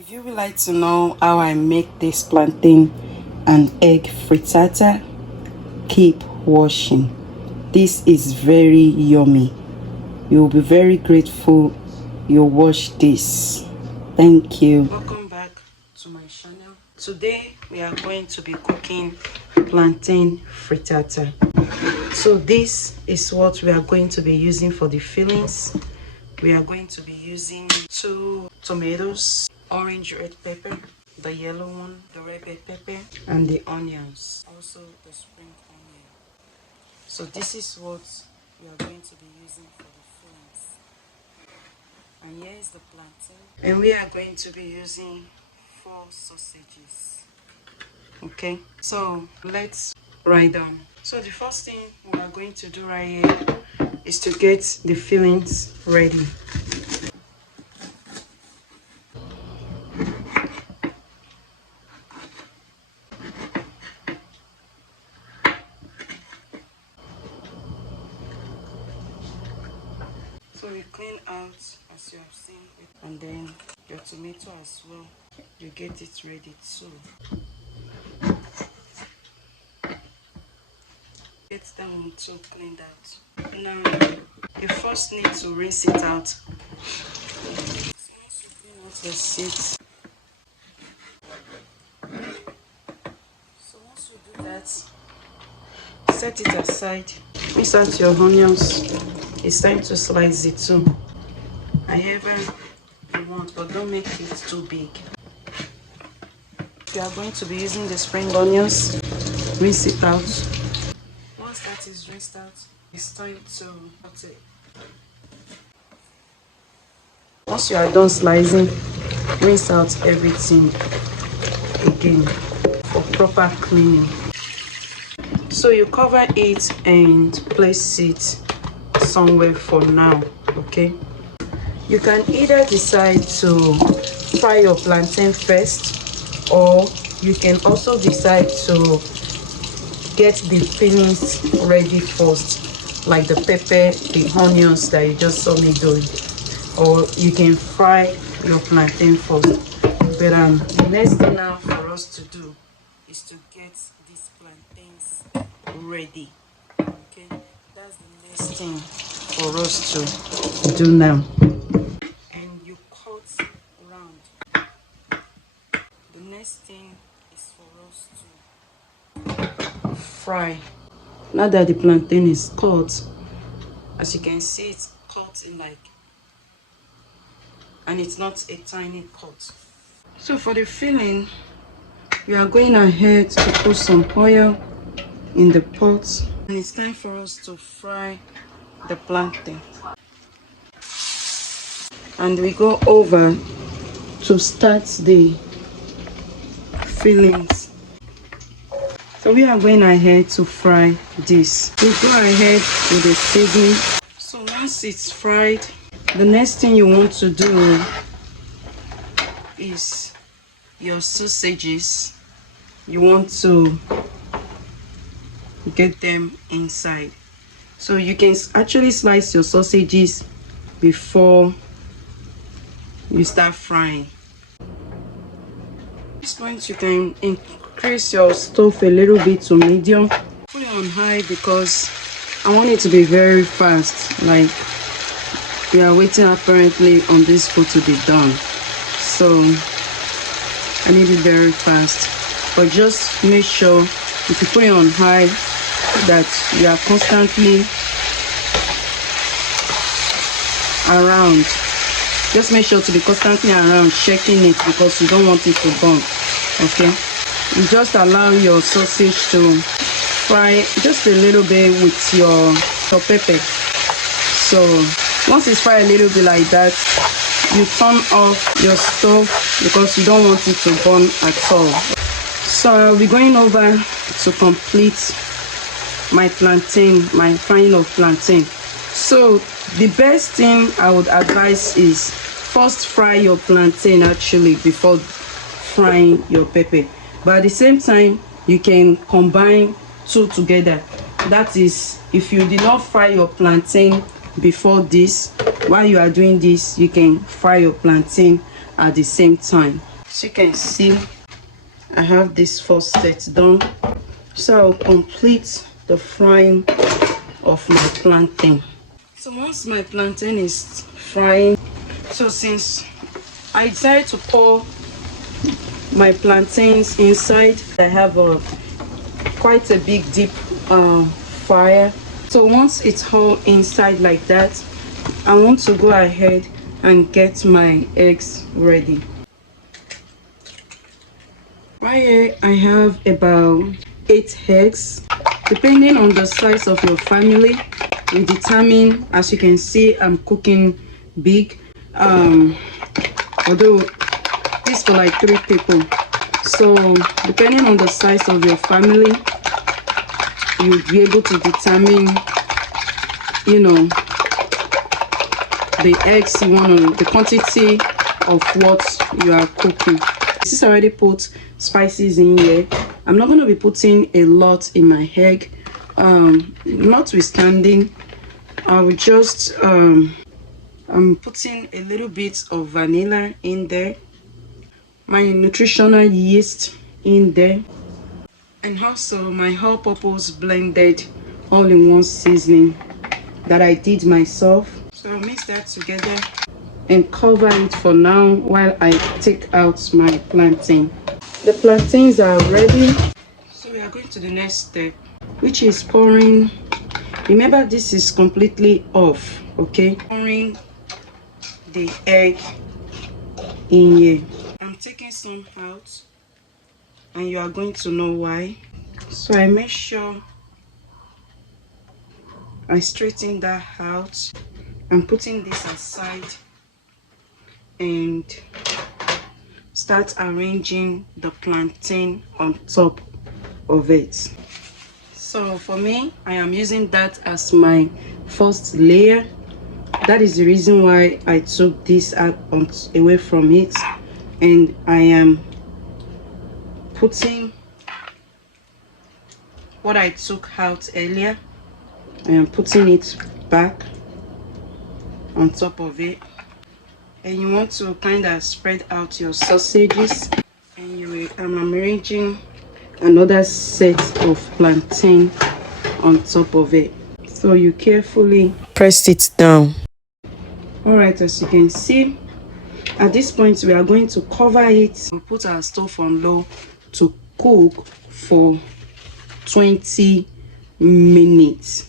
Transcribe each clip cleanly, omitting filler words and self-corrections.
If you would like to know how I make this plantain and egg frittata, keep watching. This is very yummy. You will be very grateful you watch this. Thank you. Welcome back to my channel. Today we are going to be cooking plantain frittata. So this is what we are going to be using for the fillings. We are going to be using 2 tomatoes, orange red pepper, the yellow one, the red pepper, and the onions, also the spring onion. So this is what we are going to be using for the fillings. And here is the plantain. And we are going to be using 4 sausages. Okay, so let's write down. So the first thing we are going to do right here is to get the fillings ready. So you clean out as you have seen it, and then your tomato as well, you get it ready too. Get that one too cleaned out. Now you first need to rinse it out. So once you clean out the seeds, so once you do that, set it aside. Rinse out your onions. It's time to slice it too. However you want, but don't make it too big. You are going to be using the spring onions. Rinse it out. Once that is rinsed out, it's time to cut it. Once you are done slicing, rinse out everything again for proper cleaning. So you cover it and place it somewhere for now. Okay, you can either decide to fry your plantain first, or you can also decide to get the fillings ready first, like the pepper, the onions that you just saw me doing, or you can fry your plantain first. But the next thing now for us to do is to get these plantains ready. Okay, that's the next thing for us to do now. And you cut round. The next thing is for us to fry. Now that the plantain is cut, as you can see, it's cut in like, and it's not a tiny cut. So for the filling, we are going ahead to put some oil in the pot, and it's time for us to fry the plantain. And we go over to start the fillings. So we are going ahead to fry this. We go ahead with the seasoning. So once it's fried, the next thing you want to do is your sausages. You want to get them inside. So you can actually slice your sausages before you start frying. At this point, you can increase your stove a little bit to medium. Put it on high because I want it to be very fast. Like, we are waiting apparently on this food to be done, so I need it very fast. But just make sure, if you put it on high, that you are constantly around. Just make sure to be constantly around, checking it, because you don't want it to burn. Okay, you just allow your sausage to fry just a little bit with your pepper. So once it's fried a little bit like that, you turn off your stove because you don't want it to burn at all. So I'll be going over to complete my plantain, my frying of plantain. So the best thing I would advise is first fry your plantain actually before frying your pepper. But at the same time, you can combine 2 together. That is, if you did not fry your plantain before this, while you are doing this, you can fry your plantain at the same time. As you can see, I have this first set done, so I'll complete the frying of my plantain. So once my plantain is frying, so since I decided to pour my plantains inside, I have quite a big deep fire. So once it's all inside like that, I want to go ahead and get my eggs ready. Right here I have about 8 eggs. Depending on the size of your family, you determine. As you can see, I'm cooking big, although this for like 3 people. So depending on the size of your family, you'll be able to determine, you know, the eggs you want to, the quantity of what you are cooking. This is already put spices in here. I'm not going to be putting a lot in my egg. Notwithstanding, I will just I'm putting a little bit of vanilla in there, my nutritional yeast in there, and also my all-purpose blended all-in-one seasoning that I did myself. So I'll mix that together and cover it for now while I take out my plantain. The plantains are ready, so we are going to the next step, which is pouring. Remember, this is completely off, okay? Pouring the egg in here. I'm taking some out, and you are going to know why. So I make sure I straighten that out. I'm putting this aside and start arranging the plantain on top of it. So for me, I am using that as my first layer. That is the reason why I took this out away from it, and I am putting what I took out earlier. I am putting it back on top of it, and you want to kind of spread out your sausages, and I'm arranging another set of plantain on top of it, so you carefully press it down. All right, as you can see, at this point we are going to cover it. We'll put our stove on low to cook for 20 minutes.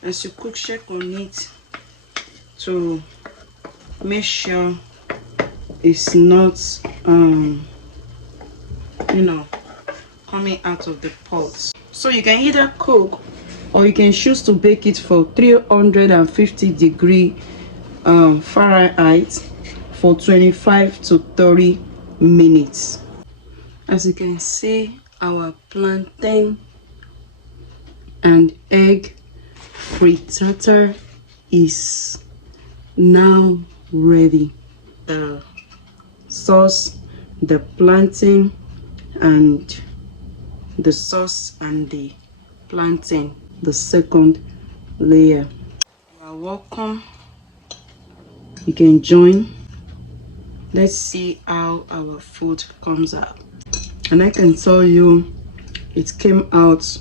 As you cook, check on it to make sure it's not you know, coming out of the pot. So you can either cook or you can choose to bake it for 350 degree Fahrenheit for 25 to 30 minutes. As you can see, our plantain and egg frittata is now ready. The sauce, the plantain, and the sauce and the plantain, the second layer. You are welcome. You can join. Let's see how our food comes out. And I can tell you, it came out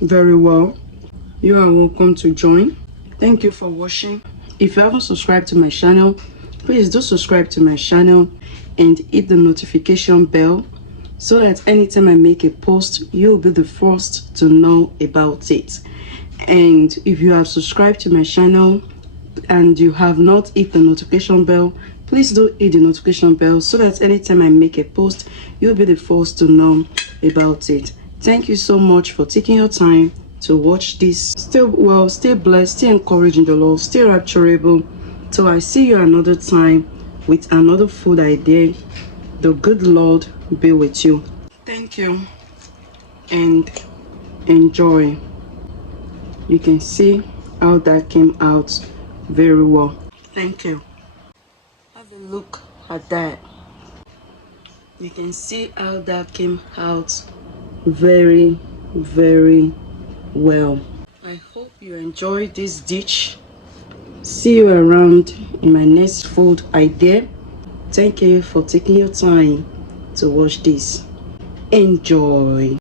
very well. You are welcome to join. Thank you for watching. If you haven't subscribed to my channel, please do subscribe to my channel and hit the notification bell so that anytime I make a post, you'll be the first to know about it. And if you have subscribed to my channel and you have not hit the notification bell, please do hit the notification bell so that anytime I make a post, you'll be the first to know about it. Thank you so much for taking your time to watch this. Stay well, stay blessed, stay encouraged in the Lord, stay rapturable till I see you another time with another food idea. The good Lord be with you. Thank you and enjoy. You can see how that came out very well. Thank you. Have a look at that. You can see how that came out very, very well. I hope you enjoyed this dish. See you around in my next food idea. Thank you for taking your time to watch this. Enjoy.